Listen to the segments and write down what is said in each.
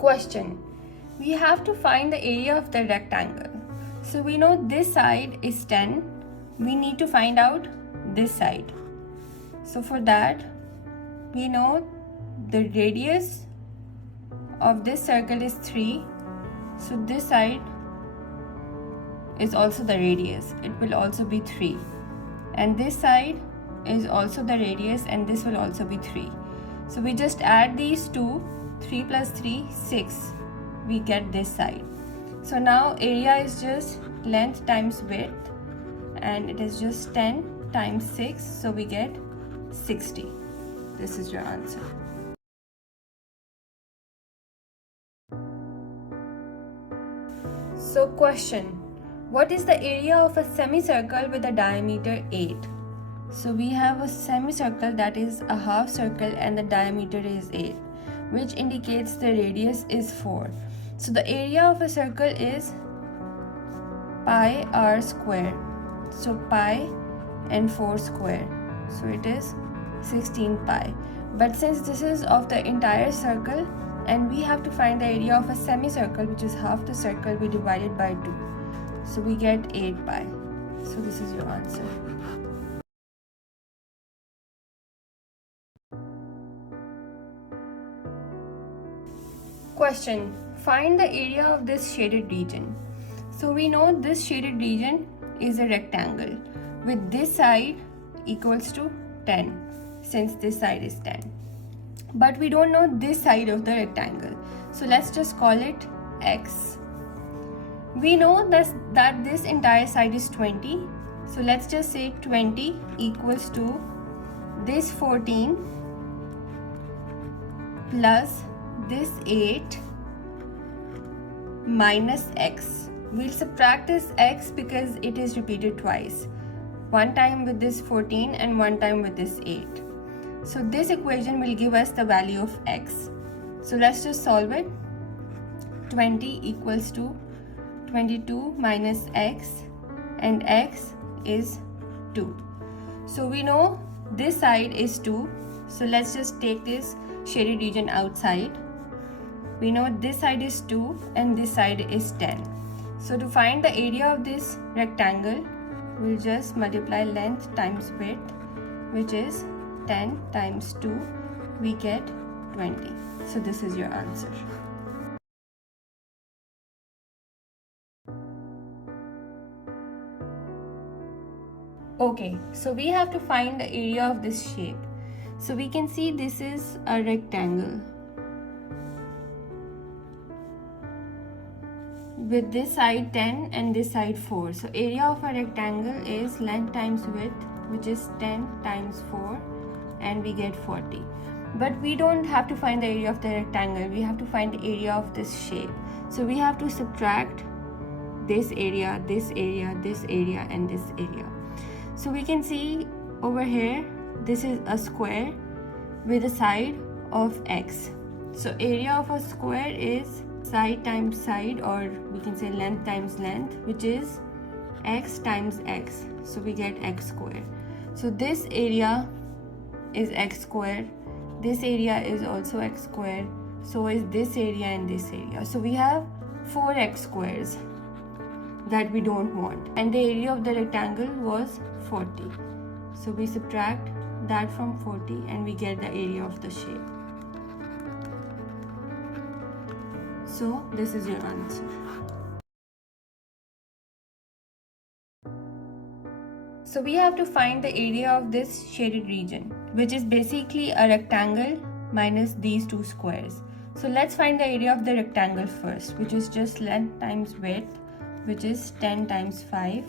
Question. We have to find the area of the rectangle. So we know this side is 10. We need to find out this side. So for that, we know the radius of this circle is 3. So this side is also the radius. It will also be 3. And this side is also the radius, and this will also be 3. So we just add these two. 3 plus 3, 6. We get this side. So now area is just length times width, and it is just 10 times 6. So we get 60. This is your answer. So question. What is the area of a semicircle with a diameter 8? So we have a semicircle that is a half circle and the diameter is 8, which indicates the radius is 4. So the area of a circle is pi r square. So pi and 4 square. So it is 16 pi. But since this is of the entire circle and we have to find the area of a semicircle, which is half the circle, we divide it by 2. So we get 8 pi. So this is your answer. Question. Find the area of this shaded region. So we know this shaded region is a rectangle with this side equals to 10, since this side is 10. But we don't know this side of the rectangle. So let's just call it x. We know that this entire side is 20. So let's just say 20 equals to this 14 plus this 8 minus x. We'll subtract this x because it is repeated twice. One time with this 14 and one time with this 8. So this equation will give us the value of x. So let's just solve it. 20 equals to 22 minus x, and x is 2. So we know this side is 2. So let's just take this shaded region outside. We know this side is 2 and this side is 10. So to find the area of this rectangle, we'll just multiply length times width, which is 10 times 2. We get 20. So this is your answer. Okay, so we have to find the area of this shape. So we can see this is a rectangle with this side 10 and this side 4. So area of a rectangle is length times width, which is 10 times 4, and we get 40. But we don't have to find the area of the rectangle. We have to find the area of this shape. So we have to subtract this area, this area, this area, and this area. So we can see over here, this is a square with a side of x. So area of a square is side times side, or we can say length times length, which is x times x. So we get x square. So this area is x square. This area is also x square. So is this area and this area. So we have 4x squares that we don't want. And the area of the rectangle was 40. So we subtract that from 40 and we get the area of the shape. So this is your answer. So we have to find the area of this shaded region, which is basically a rectangle minus these two squares. So let's find the area of the rectangle first, which is just length times width, which is 10 times 5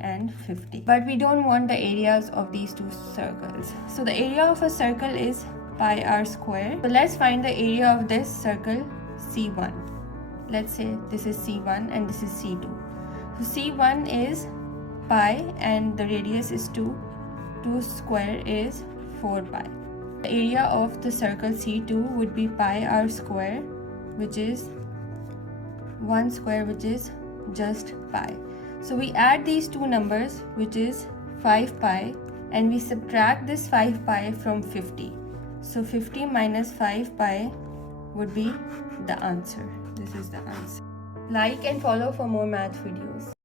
and 50. But we don't want the areas of these two circles. So the area of a circle is pi r square. So let's find the area of this circle C1. Let's say this is C1 and this is C2. So C1 is pi and the radius is 2. 2 square is 4 pi. The area of the circle C2 would be pi r square, which is 1 square, which is just pi. So we add these two numbers, which is 5 pi, and we subtract this 5 pi from 50. So 50 minus 5 pi would be the answer. This is the answer. Like and follow for more math videos.